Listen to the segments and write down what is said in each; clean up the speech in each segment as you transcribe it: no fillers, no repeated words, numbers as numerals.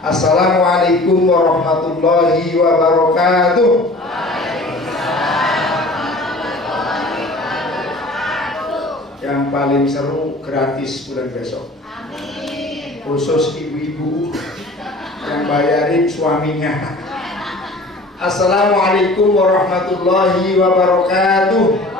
Assalamualaikum warahmatullahi wabarakatuh. Yang paling seru gratis bulan besok. Amin. Khusus ibu-ibu yang bayarin suaminya. Assalamualaikum warahmatullahi wabarakatuh.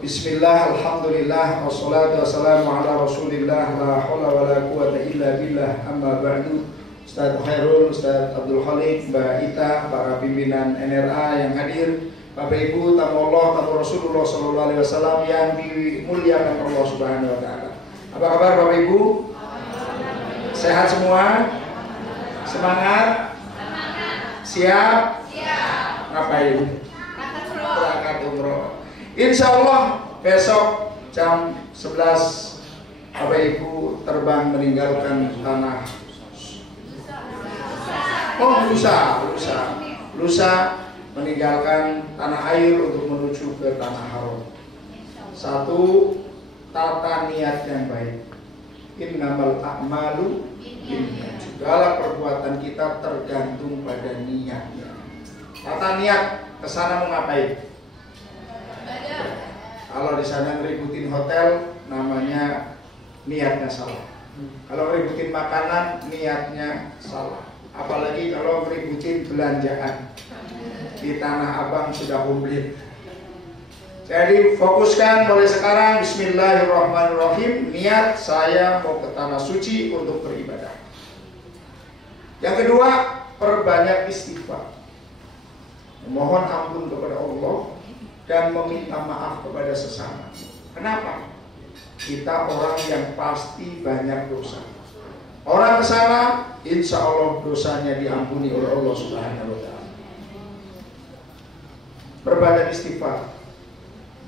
Bismillah, alhamdulillah, wassalatu wassalamu ala rasulillah, la hawla wa la quwata illa billah, amma ba'du. Ustaz Khairul, Ustaz Abdul Khalik, Mbak Ita, para pimpinan NRA yang hadir, Bapak Ibu, tamu Allah, tamu Rasulullah SAW yang dimuliakan Allah Subhanahu wa Ta'ala. Apa kabar Bapak Ibu? Sehat semua? Semangat? Siap? Ngapain? Berangkat umroh. Insya Allah besok jam 11 Bapak Ibu terbang meninggalkan tanah. Lusa meninggalkan tanah air untuk menuju ke tanah haram. Satu, tata niat yang baik. Innamal a'malu binniyat. Segala perbuatan kita tergantung pada niatnya. Tata niat, kesana mau ngapain? Kalau di sana ngeributin hotel, namanya niatnya salah. Kalau ngeributin makanan, niatnya salah. Apalagi kalau ngeributin belanjaan. Di Tanah Abang sudah komplit. Jadi fokuskan mulai sekarang. Bismillahirrahmanirrahim. Niat saya mau ke tanah suci untuk beribadah. Yang kedua, perbanyak istighfar. Memohon ampun kepada Allah dan meminta maaf kepada sesama. Kenapa? Kita orang yang pasti banyak dosa. Orang kesana, insya Allah dosanya diampuni oleh Allah Subhanahu wa Ta'ala. Perbanyak istighfar.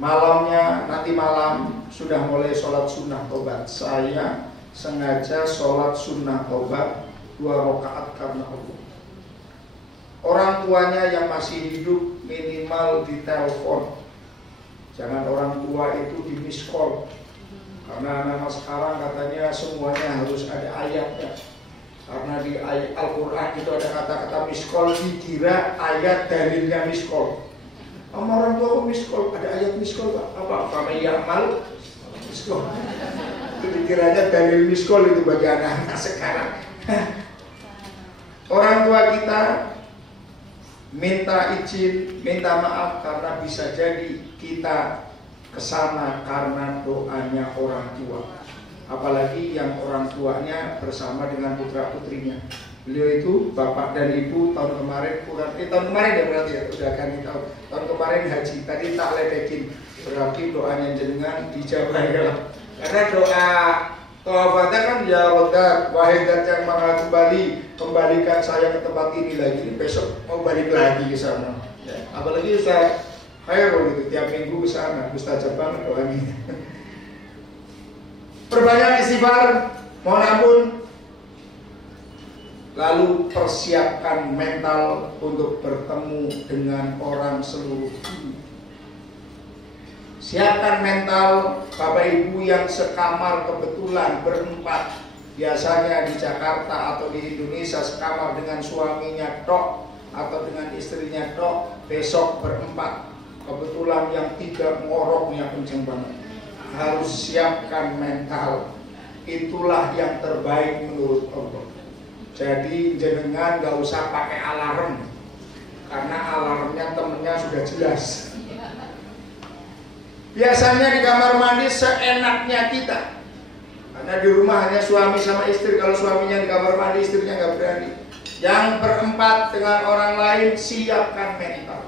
Malamnya, nanti malam sudah mulai sholat sunnah tobat. Saya sengaja sholat sunnah tobat 2 rakaat karena Allah. Orang tuanya yang masih hidup minimal ditelepon. Jangan orang tua itu di miss call. Karena anak sekarang katanya semuanya harus ada ayatnya. Karena di ayat Al-Quran itu ada kata-kata miss call, dikira ayat dalilnya miss call. Sama orang tua kok miss call, ada ayat miss call Pak? Apa? Kami yang malu miss call. Itu dikiranya dalil miss call itu bagi anak-anak sekarang. Orang tua kita minta izin, minta maaf karena bisa jadi kita kesana karena doanya orang tua. Apalagi yang orang tuanya bersama dengan putra putrinya. Beliau itu bapak dan ibu tahun kemarin, tahun kemarin ya berarti ya, udah ganti tahun kemarin haji. Tadi tak ledekin, berarti doanya jenengan dijawab ya. Karena doa tawafata kan ya rodat, wahai dat yang maha kembalikan saya ke tempat ini lagi. Ini besok mau balik lagi ke sana. Ya. Apalagi Ustaz Khairul gitu, tiap minggu ke sana, mustajab banget doanya. Perbanyak istighfar, mohon ampun. Lalu persiapkan mental untuk bertemu dengan orang seluruh dunia. Siapkan mental Bapak Ibu yang sekamar kebetulan berempat. Biasanya di Jakarta atau di Indonesia sekamar dengan suaminya tok atau dengan istrinya tok, besok berempat. Kebetulan yang 3 ngoroknya kenceng banget. Harus siapkan mental. Itulah yang terbaik menurut Allah. Jadi jenengan gak usah pakai alarm, karena alarmnya temennya sudah jelas. Biasanya di kamar mandi seenaknya kita, karena di rumah hanya suami sama istri. Kalau suaminya di kamar mandi, istrinya gak berani. Yang berempat dengan orang lain, siapkan mental.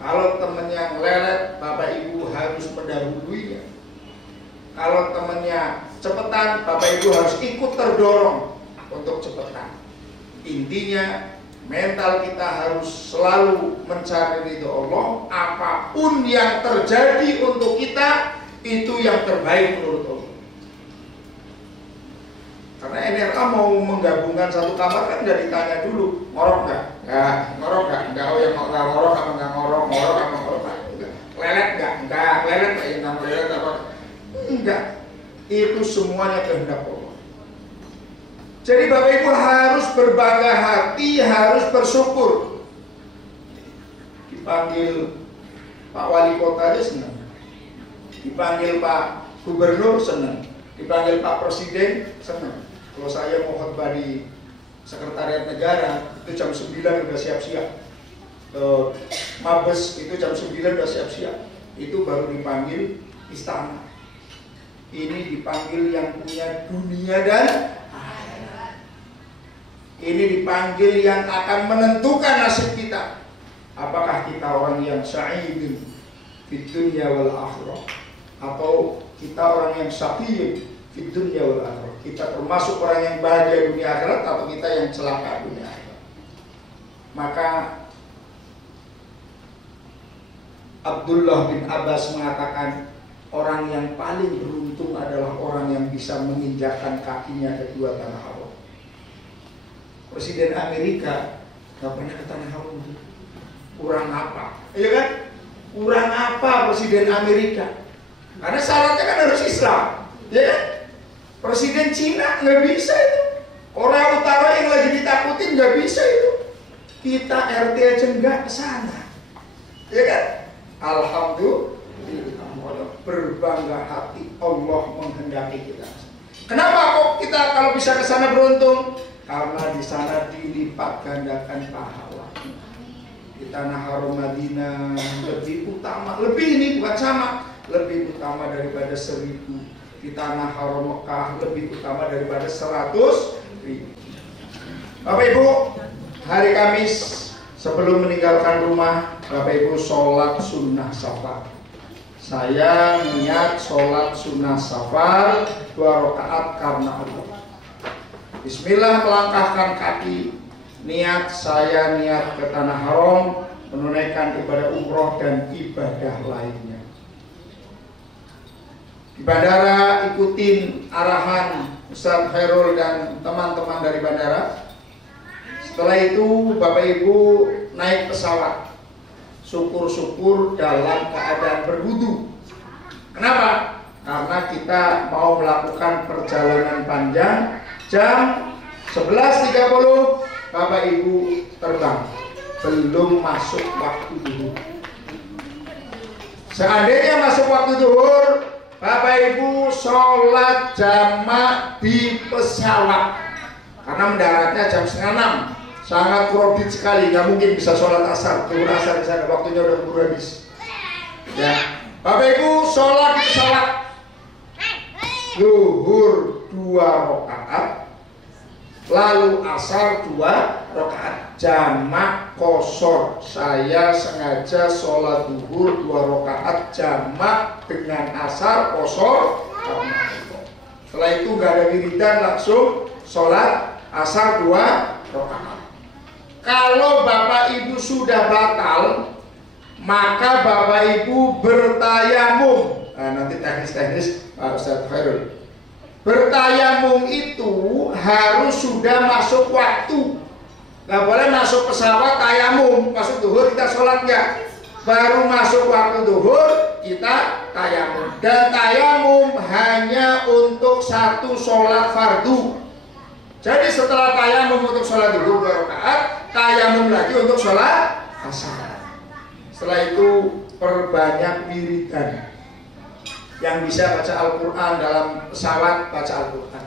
Kalau temennya ngelelet, Bapak Ibu harus mendahuluinya. Kalau temennya cepetan, Bapak Ibu harus ikut terdorong untuk cepetan. Intinya mental kita harus selalu mencari ridho Allah. Apapun yang terjadi untuk kita, itu yang terbaik menurut Allah. Karena NRA mau menggabungkan satu kamar kan udah ditanya dulu, ngorok nggak? Nggak, ngorok nggak? Nggak, oh yang nggak ngorok apa nggak ngorok? Ngorok apa ngorok? Lelet nggak? Nggak, lelet nggak? Yang nggak lelet apa? Enggak. Itu semuanya kehendak Allah. Jadi Bapak Ibu harus berbangga hati, harus bersyukur. Dipanggil Pak Wali Kota aja senang, dipanggil Pak Gubernur senang, dipanggil Pak Presiden senang. Kalau saya mau khotbah di Sekretariat Negara itu jam 9 udah siap-siap. Mabes itu jam 9 udah siap-siap. Itu baru dipanggil istana. Ini dipanggil yang punya dunia dan akhirat. Ini dipanggil yang akan menentukan nasib kita. Apakah kita orang yang sa'idun fid dunya wal akhirah, atau kita orang yang syaqiyun fid dunya wal akhirah. Kita termasuk orang yang bahagia dunia akhirat, atau kita yang celaka dunia akhirat. Maka Abdullah bin Abbas mengatakan, orang yang paling beruntung adalah orang yang bisa menginjakkan kakinya ke dua tanah haram. Presiden Amerika gak pernah ke tanah haram. Kurang apa? Iya kan? Kurang apa Presiden Amerika? Karena syaratnya kan harus Islam, ya kan? Presiden Cina nggak bisa itu. Korea Utara yang lagi ditakutin nggak bisa itu. Kita RT aja nggak kesana, ya kan? Alhamdulillah, berbangga hati Allah menghendaki kita. Kenapa kok kita kalau bisa kesana beruntung? Karena di sana dilipat gandakan pahala. Di tanah haram Madinah lebih utama, lebih ini bukan sama, lebih utama daripada 1000. Di tanah haram Mekah lebih utama daripada 100.000. Bapak Ibu, hari Kamis sebelum meninggalkan rumah, Bapak Ibu sholat sunnah safar. Saya niat sholat sunnah safar 2 rakaat karena Allah. Bismillah, melangkahkan kaki. Niat saya niat ke tanah haram, menunaikan ibadah umroh dan ibadah lainnya. Di bandara ikutin arahan Ustaz Khairul dan teman-teman dari bandara. Setelah itu Bapak Ibu naik pesawat. Syukur-syukur dalam keadaan berwudu. Kenapa? Karena kita mau melakukan perjalanan panjang. Jam 11.30 Bapak Ibu terbang. Belum masuk waktu duhur. Seandainya masuk waktu duhur, Bapak Ibu sholat jamak di pesawat. Karena mendaratnya jam 5:30. Sangat kredit sekali, nggak mungkin bisa sholat asar, duhur asar di sana, waktunya udah keburu habis. Ya, Bapak Ibu sholat di pesawat. Duhur 2 rakaat, lalu asar 2 rakaat, jamak qashar. Saya sengaja sholat duhur 2 rakaat jamak dengan asar qashar. Setelah itu nggak ada wiridan, langsung sholat asar 2 rakaat. Kalau Bapak Ibu sudah batal, maka Bapak Ibu bertayamum. Nah, nanti teknis-teknis Pak Ustaz Khairul. Bertayamum itu harus sudah masuk waktu. Gak boleh masuk pesawat tayamum, masuk duhur kita sholat nggak. Baru masuk waktu duhur kita tayamum. Dan tayamum hanya untuk satu sholat fardu. Jadi setelah tayamum untuk sholat duhur 2 rakaat, tayamum lagi untuk sholat asar. Setelah itu perbanyak wiridan. Yang bisa baca Al-Quran dalam pesawat, baca Al-Quran.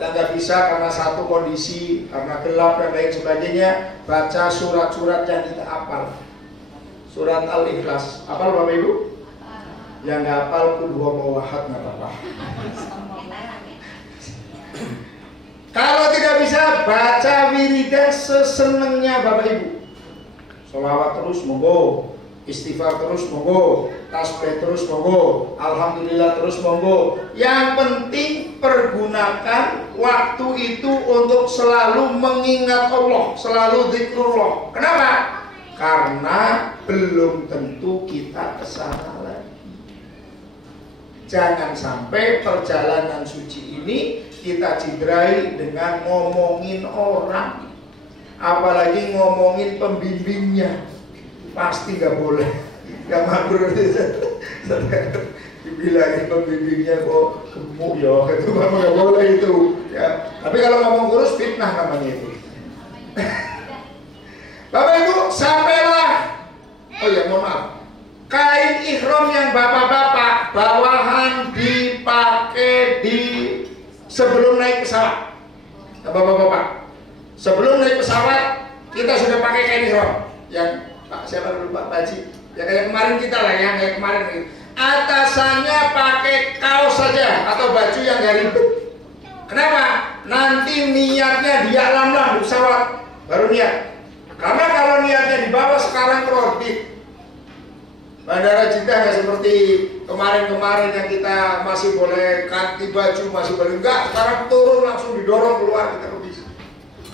Dan nggak bisa karena satu kondisi, karena gelap dan lain sebagainya, baca surat-surat yang kita hafal. Surat Al-Ikhlas, hafal Bapak Ibu? Yang nggak hafal Qul huwallahu ahad nggak apa-apa. Kalau tidak bisa, baca wiridan sesenengnya Bapak Ibu. Sholawat terus monggo, istighfar terus monggo, tasbih terus monggo, alhamdulillah terus monggo. Yang penting pergunakan waktu itu untuk selalu mengingat Allah, selalu zikrullah. Kenapa? Karena belum tentu kita kesana lagi. Jangan sampai perjalanan suci ini kita cederai dengan ngomongin orang, apalagi ngomongin pembimbingnya. Pasti nggak boleh, nggak mabrur. dibilangin pembimbingnya kok gemuk ya, itu memang nggak boleh itu ya. Tapi kalau ngomong kurus fitnah namanya itu. Bapak Ibu, sampailah, oh ya mohon maaf, kain ihram yang bapak-bapak bawahan dipakai di sebelum naik pesawat. Bapak-bapak, sebelum naik pesawat kita sudah pakai kain ihram yang Pak siapa dulu Pak Baji, ya kayak kemarin kita lah ya, kayak kemarin gitu. Atasannya pakai kaos saja atau baju yang gak ribet. Kenapa? Nanti niatnya di alam-alam di pesawat baru niat. Karena kalau niatnya di bawah sekarang terorbit. Bandara Jeddah nggak seperti kemarin-kemarin yang kita masih boleh ganti baju, masih boleh enggak. Sekarang turun langsung didorong keluar kita bisa.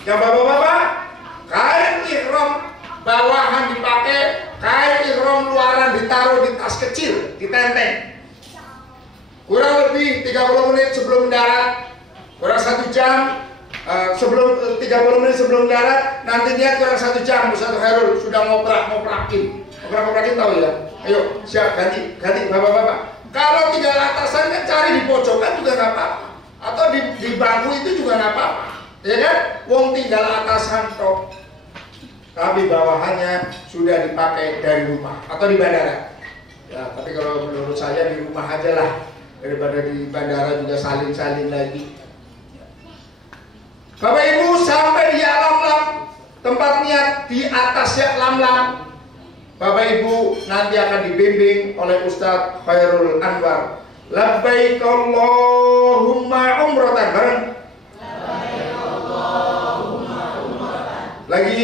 Yang bapak-bapak, kain ihram bawahan dipakai, kain ihram luaran ditaruh di tas kecil, di tenteng. Kurang lebih 30 menit sebelum mendarat, kurang 1 jam sebelum 30 menit sebelum mendarat, nanti dia kurang 1 jam Ustaz Khairul sudah ngoprakin tahu ya. Ayo siap ganti bapak-bapak. Kalau tinggal atasan kan cari di pojokan juga nggak apa-apa, atau di bangku itu juga nggak apa-apa, ya kan? Wong tinggal atasan tok. Tapi bawahannya sudah dipakai dari rumah atau di bandara. Ya, tapi kalau menurut saya di rumah aja lah, daripada di bandara juga salin-salin lagi. Bapak Ibu sampai di alam-lam tempat niat di atas ya lam-lam. Bapak Ibu nanti akan dibimbing oleh Ustadz Khairul Anwar. Labbaik Allahumma umratan bareng. Labbaik Allahumma umratan. Lagi.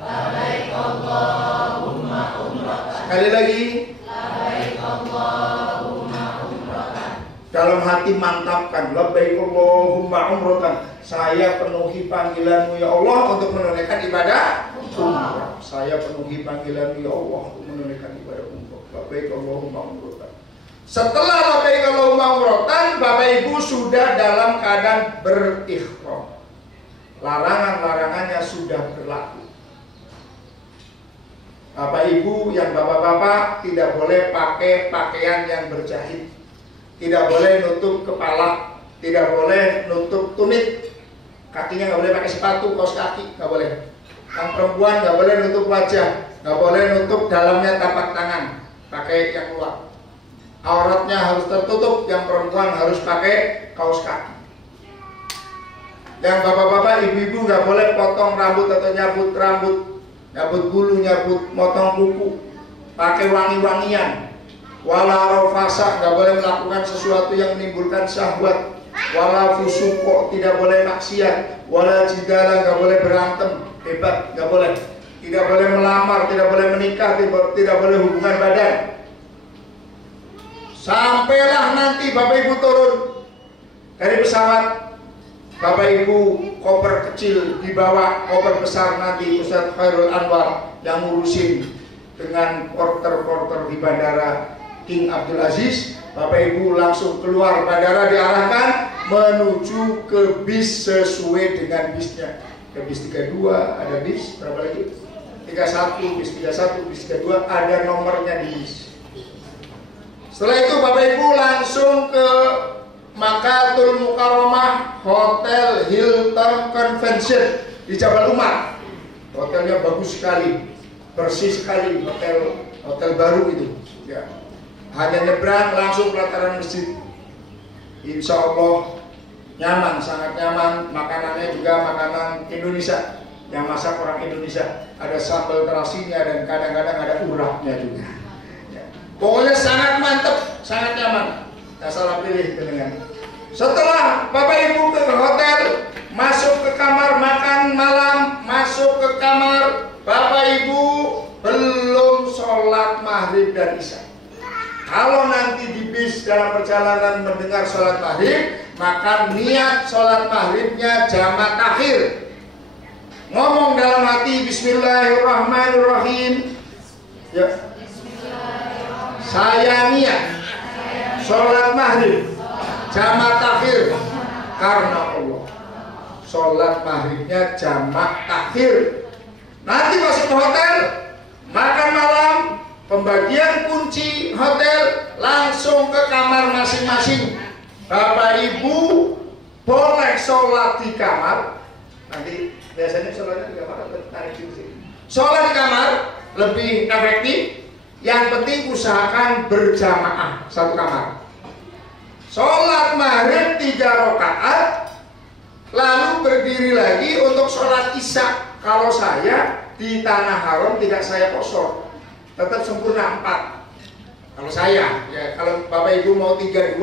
Labbaik Allahumma umratan. Sekali lagi. Labbaik Allahumma umratan. Dalam hati mantapkan. Labbaik Allahumma umratan. Saya penuhi panggilanmu ya Allah untuk menunaikan ibadah umrah. Saya penuhi panggilanmu ya Allah untuk menunaikan ibadah umrah. Labbaik Allahumma umratan. Setelah labbaik Allahumma umratan, Bapak Ibu sudah dalam keadaan berihram. Larangan-larangannya sudah berlaku. Bapak Ibu yang bapak-bapak tidak boleh pakai pakaian yang berjahit, tidak boleh nutup kepala, tidak boleh nutup tumit. Kakinya nggak boleh pakai sepatu, kaos kaki nggak boleh. Yang perempuan nggak boleh nutup wajah, nggak boleh nutup dalamnya tapak tangan, pakai yang luar. Auratnya harus tertutup, yang perempuan harus pakai kaos kaki. Yang bapak-bapak, ibu-ibu nggak boleh potong rambut atau nyabut rambut, nyabut bulu, nyabut motong kuku, pakai wangi-wangian. Wala rofasa, nggak boleh melakukan sesuatu yang menimbulkan syahwat. Wala fusuko, tidak boleh maksiat. Wala jidala, nggak boleh berantem, hebat, nggak boleh. Tidak boleh melamar, tidak boleh menikah, tidak boleh hubungan badan. Sampailah nanti Bapak Ibu turun dari pesawat, Bapak Ibu koper kecil dibawa, koper besar nanti Ustadz Khairul Anwar yang ngurusin dengan porter-porter di bandara King Abdul Aziz. Bapak Ibu langsung keluar bandara, diarahkan menuju ke bis sesuai dengan bisnya. Ke bis 32 ada bis, berapa lagi? 31, bis 31, bis 32 ada nomornya di bis. Setelah itu Bapak Ibu langsung ke Makkatul Mukarramah, Hotel Hilton Convention di Jabal Umar. Hotelnya bagus sekali, bersih sekali, hotel baru itu. Ya. Hanya nyebrang langsung pelataran masjid. Insya Allah nyaman, sangat nyaman. Makanannya juga makanan Indonesia, yang masak orang Indonesia. Ada sambal terasinya dan kadang-kadang ada urapnya juga. Ya. Pokoknya sangat mantap, sangat nyaman. Tidak salah pilih dengan. Setelah Bapak Ibu ke hotel, masuk ke kamar makan malam, masuk ke kamar, Bapak Ibu belum sholat maghrib dan isya. Kalau nanti di bis dalam perjalanan mendengar sholat maghrib, maka niat sholat maghribnya jamak takhir. Ngomong dalam hati Bismillahirrahmanirrahim. Ya. Saya niat sholat maghrib jamak takhir karena Allah. Sholat maghribnya jamak takhir. Nanti masuk ke hotel, makan malam, Pembagian kunci hotel langsung ke kamar masing-masing. Bapak Ibu boleh sholat di kamar. Nanti biasanya sholatnya di kamar atau tarik di sini. Sholat di kamar lebih efektif. Yang penting usahakan berjamaah satu kamar. Sholat maghrib 3 rakaat, lalu berdiri lagi untuk sholat isya. Kalau saya di Tanah Haram tidak saya kosor, tetap sempurna 4. Kalau saya, ya kalau Bapak Ibu mau 32,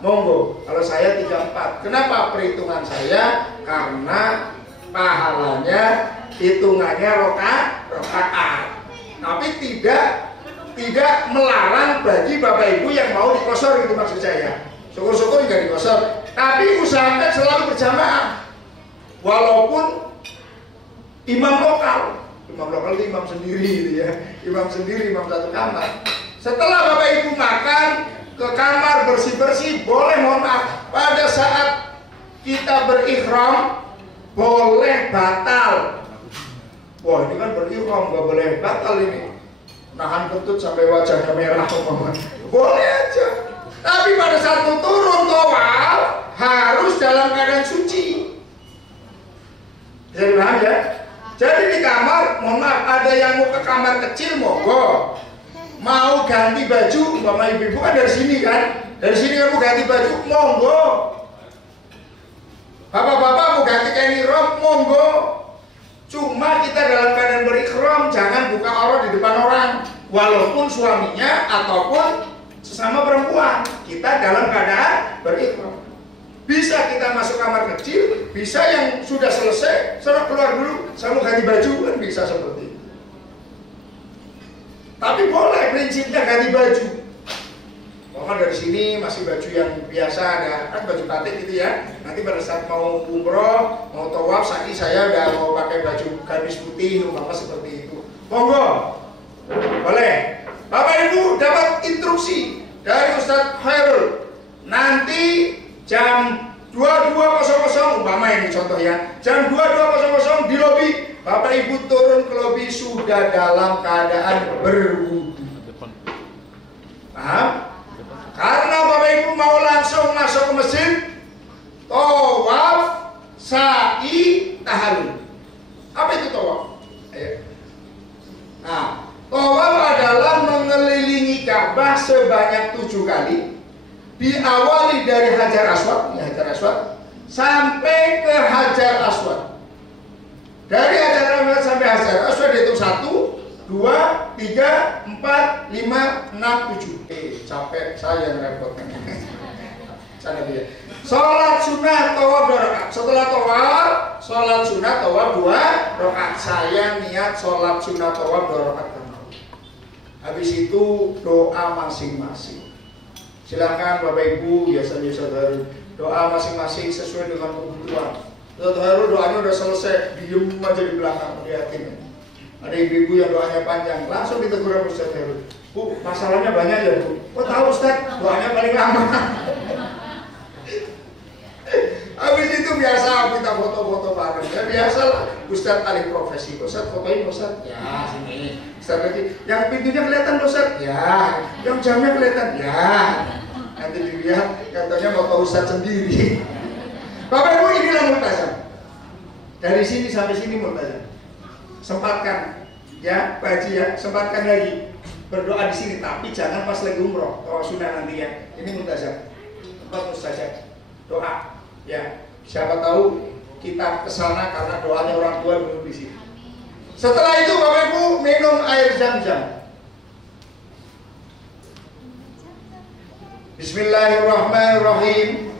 monggo. Kalau saya 34. Kenapa perhitungan saya? Karena pahalanya hitungannya rakaat. Tapi tidak melarang bagi Bapak Ibu yang mau dikosor, itu maksud saya. Syukur-syukur nggak dikosor. Tapi usahakan selalu berjamaah. Walaupun imam lokal itu imam sendiri gitu ya. Imam sendiri, imam satu kamar. Setelah Bapak Ibu makan, ke kamar bersih-bersih, boleh, mohon maaf, pada saat kita berikhram boleh batal. Wah, ini kan berikhram, nggak boleh batal ini. Nahan kentut sampai wajahnya merah, boleh aja. Tapi pada saat mau turun tawaf harus dalam keadaan suci. Bisa dipaham ya? Jadi di kamar, mohon maaf, ada yang mau ke kamar kecil, monggo. Mau ganti baju, mama ibu kan dari sini kan, dari sini kan mau ganti baju, monggo. Bapak-bapak mau ganti kain ihram, monggo. Cuma kita dalam keadaan berikhram, jangan buka aurat di depan orang, walaupun suaminya ataupun sesama perempuan. Kita dalam keadaan berikhram. Bisa kita masuk kamar kecil, bisa yang sudah selesai, sudah keluar dulu, saya mau ganti baju, kan bisa seperti itu. Tapi boleh prinsipnya ganti baju. Pokoknya dari sini masih baju yang biasa, ada kan baju batik gitu ya. Nanti pada saat mau umroh, mau tawaf, saya udah mau pakai baju gamis putih, umpama seperti itu. Monggo, boleh. Bapak Ibu dapat instruksi dari Ustadz Khairul. Nanti jam 22.00, umpama ini contoh ya, jam 22.00 di lobi, Bapak Ibu turun ke lobi sudah dalam keadaan berwudu. Paham? Karena Bapak Ibu mau langsung masuk ke masjid, tawaf, sa'i, tahallul. Apa itu tawaf? Ayo. Nah, tawaf adalah mengelilingi Ka'bah sebanyak 7 kali. Diawali dari Hajar Aswad, ini Hajar Aswad, sampai ke Hajar Aswad. Dari Hajar Aswad sampai Hajar Aswad dihitung 1, 2, 3, 4, 5, 6, 7. Capek saya ngerepotkan. Sana dia. Sholat sunnah tawaf 2 rakaat. Setelah tawaf, sholat sunnah tawaf 2 rakaat. Saya niat sholat sunnah tawaf 2 rakaat. Habis itu doa masing-masing. Silakan Bapak Ibu, biasanya saudara, doa masing-masing sesuai dengan kebutuhan. Saudara doanya udah selesai, diem aja di belakang, lihatin. Ada ibu-ibu yang doanya panjang, langsung ditegur Ustaz Heru. Bu, masalahnya banyak ya Bu. Kok tahu Ustaz, doanya paling lama. Habis itu biasa kita foto-foto bareng. Ya biasalah, Ustaz alih profesi. Ustaz fotoin Ustaz. Ya sini. Ustaz lagi. Yang pintunya kelihatan Ustaz. Ya. Yang jamnya kelihatan. Ya. Nanti dilihat katanya foto Ustaz sendiri. Bapak Ibu, inilah multazam. Dari sini sampai sini multazam. Sempatkan ya, Pak Haji ya, sempatkan lagi berdoa di sini. Tapi jangan pas lagi umroh. Kalau sunnah nanti ya. Ini multazam. Tempat mustajab. Doa. Ya, siapa tahu kita kesana karena doanya orang tua dulu di sini. Setelah itu Bapak Ibu minum air zam-zam. Bismillahirrahmanirrahim.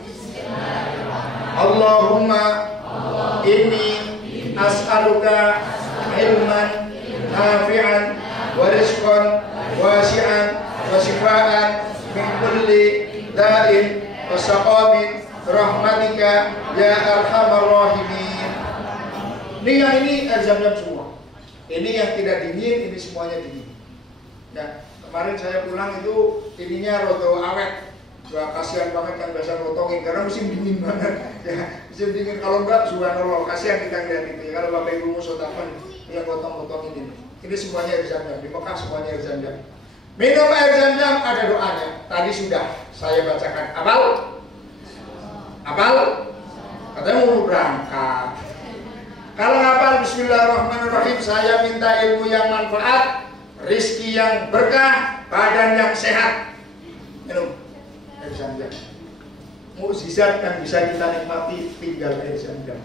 Allahumma inni as'aluka ilman nafi'an wa rizqan wasi'an wa shifaan min kulli da'in wa saqamin rahmatika ya arhamar rahimin. Ini yang ini air zam-zam semua. Ini yang tidak dingin, ini semuanya dingin. Ya, kemarin saya pulang itu ininya rodo awet. Wah, kasihan banget kan biasa potongin karena musim dingin banget. Ya, musim dingin kalau enggak subhanallah kasihan kita lihat itu. Ya, kalau Bapak Ibu mau sotakan yang potong-potong ini. Ini semuanya air zam-zam. Di Mekah semuanya air zam-zam. Minum air zam-zam ada doanya. Tadi sudah saya bacakan. Apal? Apal? Katanya mau berangkat. Kalau ngapal bismillahirrahmanirrahim, saya minta ilmu yang manfaat, rizki yang berkah, badan yang sehat. Minum air zam-zam. Mukjizat yang bisa kita nikmati tinggal air zam-zam.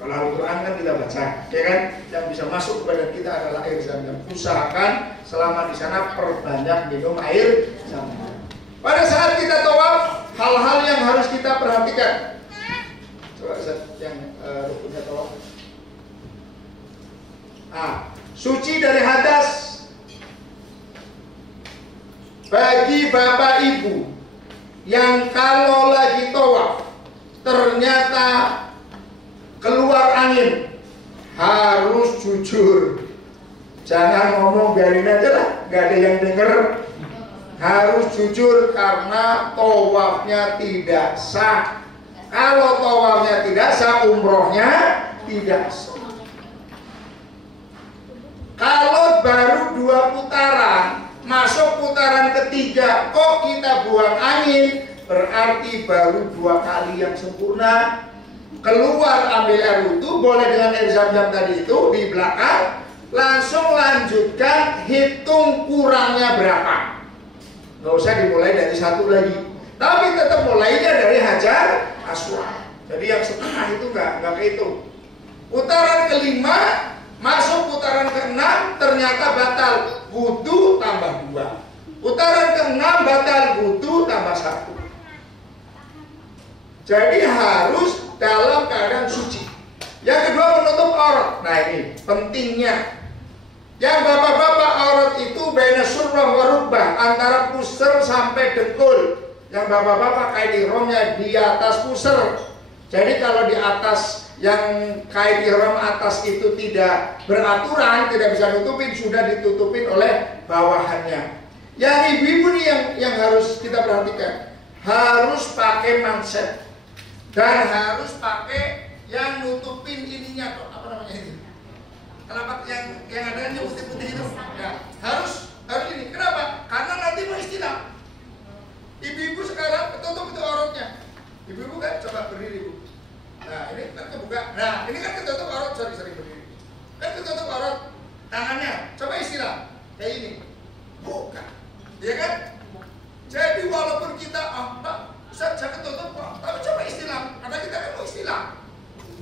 Kalau Al-Quran kan kita baca, ya kan? Yang bisa masuk kepada kita adalah air zam-zam. Usahakan selama di sana perbanyak minum air zam-zam. Pada saat kita tawaf, hal-hal yang harus kita perhatikan. Coba yang rukunnya tawaf. Suci dari hadas. Bagi bapak ibu yang kalau lagi tawaf ternyata keluar angin, harus jujur. Jangan ngomong biarin aja lah, gak ada yang denger. Harus jujur karena tawafnya tidak sah. Kalau tawafnya tidak sah, umrohnya tidak sah. Kalau baru 2 putaran, masuk putaran ketiga, kok kita buang angin, berarti baru 2 kali yang sempurna. Keluar ambil air wudhu, boleh dengan air zam-zam tadi itu di belakang, langsung lanjutkan, hitung kurangnya berapa. Nggak usah dimulai dari 1 lagi, tapi tetap mulainya dari Hajar Aswad. Jadi yang setengah itu nggak kehitung. Putaran kelima, masuk putaran ke-6, ternyata batal wudhu tambah 2. Putaran ke-6 batal wudhu tambah 1. Jadi harus dalam keadaan suci. Yang kedua, menutup aurat. Nah ini pentingnya. Yang bapak-bapak, aurat itu baina surrah wa rukbah, antara pusar sampai dengkul. Yang bapak-bapak kain ihramnya di atas pusar. Jadi kalau di atas, yang kain ihram atas itu tidak beraturan, tidak bisa nutupin, sudah ditutupin oleh bawahannya. Yang ibu-ibu nih yang harus kita perhatikan, harus pakai manset. Dan harus pakai yang nutupin ininya tuh, apa namanya ini? Kenapa yang ada yang putih-putih itu? Ya, harus ini. Kenapa? Karena nanti mau istilah. Ibu-ibu sekarang ketutup itu auratnya. Ibu-ibu kan coba berdiri, Bu. Nah, ini kan kebuka. Nah, ini kan ketutup aurat, sering berdiri. Kan ketutup aurat tangannya. Coba istilah kayak ini. Buka. Iya kan? Jadi walaupun kita Pak, Ustaz, jangan tutup kok. Tapi coba istilah, karena kita kan mau istilah.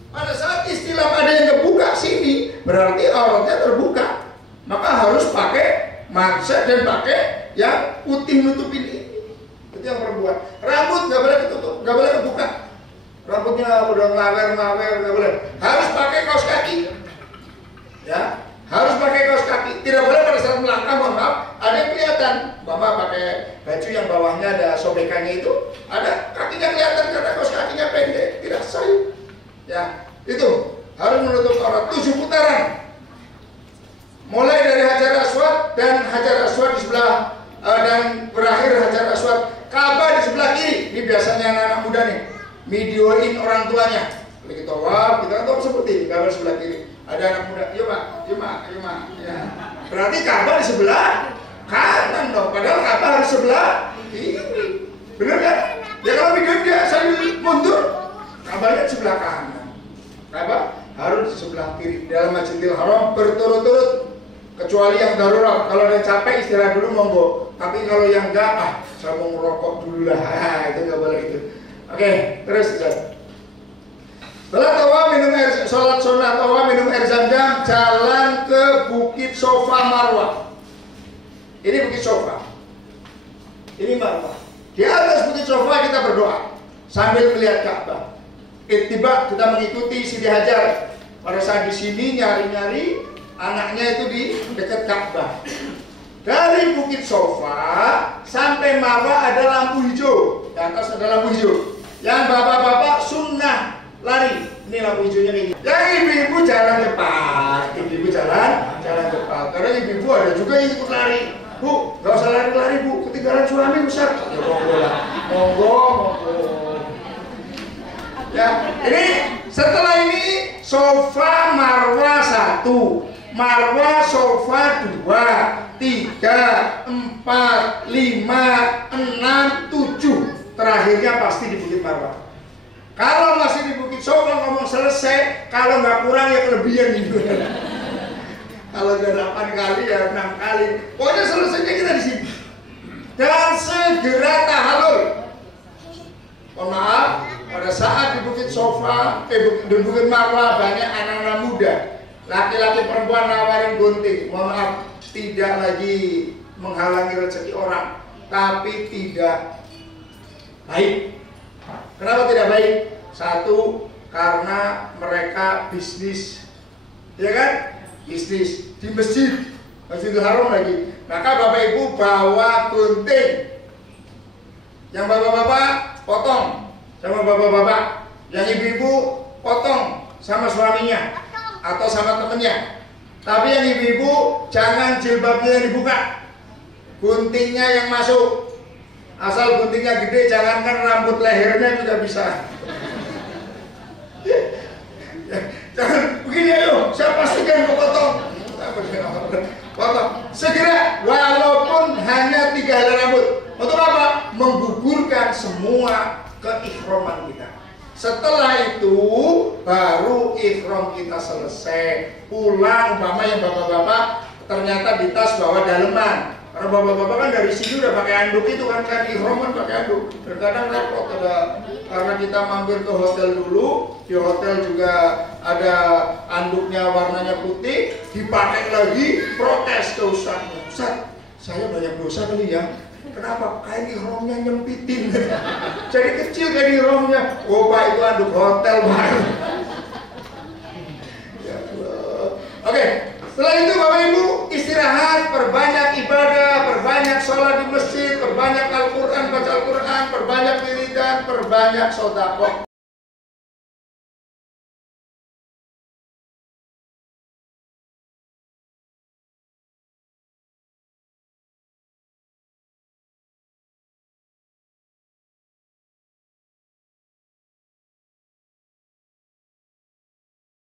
Pada saat istilah ada yang kebuka sini, berarti auratnya terbuka. Maka harus pakai manset dan pakai yang putih nutupin ini. Itu yang perempuan. Rambut nggak boleh ketutup, nggak boleh kebuka. Rambutnya udah ngawer, nggak boleh. Harus pakai kaos kaki. Ya, harus pakai kaos kaki. Tidak boleh pada saat melangkah, mohon maaf, ada yang kelihatan. Bapak pakai baju yang bawahnya ada sobekannya itu, ada kakinya kelihatan karena kaos kakinya pendek, tidak sah. Ya, itu harus menutup aurat 7 putaran. Mulai dari Hajar Aswad dan Hajar Aswad di sebelah dan berakhir Hajar Aswad. Ka'bah di sebelah kiri. Ini biasanya anak-anak muda nih, videoin orang tuanya. Lagi tawaf, kita kan tawaf seperti ini, Ka'bah di sebelah kiri. Ada anak muda, yuk mak. Ya. Berarti Ka'bah di sebelah kanan dong, padahal Ka'bah harus sebelah kiri. Bener kan? Ya kalau video dia sambil mundur, Ka'bahnya di sebelah kanan. Ka'bah harus di sebelah kiri. Dalam Masjidil Haram berturut-turut, kecuali yang darurat. Kalau ada yang capek istirahat dulu monggo. Tapi kalau yang enggak, saya mau ngerokok dulu lah. Itu nggak boleh gitu. Oke, terus. Setelah tawaf minum air, sholat sunnah tawaf minum air zam-zam, jalan ke Bukit Sofa Marwah. Ini Bukit Sofa, ini Marwah. Di atas Bukit Sofa kita berdoa sambil melihat Ka'bah. Ittiba, kita mengikuti Siti Hajar. Pada saat di sini nyari-nyari anaknya itu di dekat Ka'bah. Dari Bukit Sofa sampai Marwah ada lampu hijau. Di atas ada lampu hijau. Yang bapak-bapak sunnah lari. Ini lampu hijaunya kayak gini. Yang ibu-ibu jalan cepat. Ibu-ibu jalan cepat. Karena ibu-ibu ada juga yang ikut lari. Bu, gak usah lari-lari bu, ketinggalan suami besar. Ya monggo lah, monggo. Ya, ini setelah ini Sofa Marwah 1. Marwah sofa 2, 3, 4, 5, 6, 7. Terakhirnya pasti di Bukit Marwah. Kalau masih di Bukit Sofa ngomong selesai, kalau nggak kurang ya kelebihan gitu. Kalau udah 8 kali ya 6 kali. Pokoknya selesainya kita di sini. Dan segera tahallul. Mohon maaf, pada saat di Bukit Sofa, di Bukit Marwah banyak anak-anak muda, laki-laki perempuan nawarin gunting. Mohon maaf, tidak lagi menghalangi rezeki orang, tapi tidak baik. Kenapa tidak baik? Satu, karena mereka bisnis, ya kan? Bisnis di masjid, Masjidil Haram lagi. Maka Bapak Ibu bawa gunting. Yang bapak-bapak potong sama bapak-bapak, yang ibu-ibu potong sama suaminya atau sama temennya. Tapi yang ibu-ibu jangan jilbabnya yang dibuka, guntingnya yang masuk. Asal guntingnya gede, jangankan rambut lehernya juga bisa. Jangan begini, ayo, saya pastikan kau potong. Potong segera, walaupun hanya 3 helai rambut. Untuk apa? Menggugurkan semua keikhraman kita. Setelah itu baru ikhram kita selesai. Pulang, umpama yang bapak-bapak ternyata di tas bawa daleman. Karena bapak-bapak kan dari sini udah pakai anduk itu kan ihram kan pakai anduk. Terkadang repot karena kita mampir ke hotel dulu, di hotel juga ada anduknya warnanya putih, dipakai lagi, protes ke ustadznya. Ustadz, saya banyak dosa kali ya. Kenapa? Kain ihramnya nyempitin. Jadi kecil kain ihramnya. Oh Pak, itu anduk hotel Pak. Ya Allah. Oke. Setelah itu Bapak Ibu istirahat, perbanyak ibadah, perbanyak sholat di masjid, perbanyak Al-Quran, baca Al-Quran, perbanyak wiridan, perbanyak sedekah.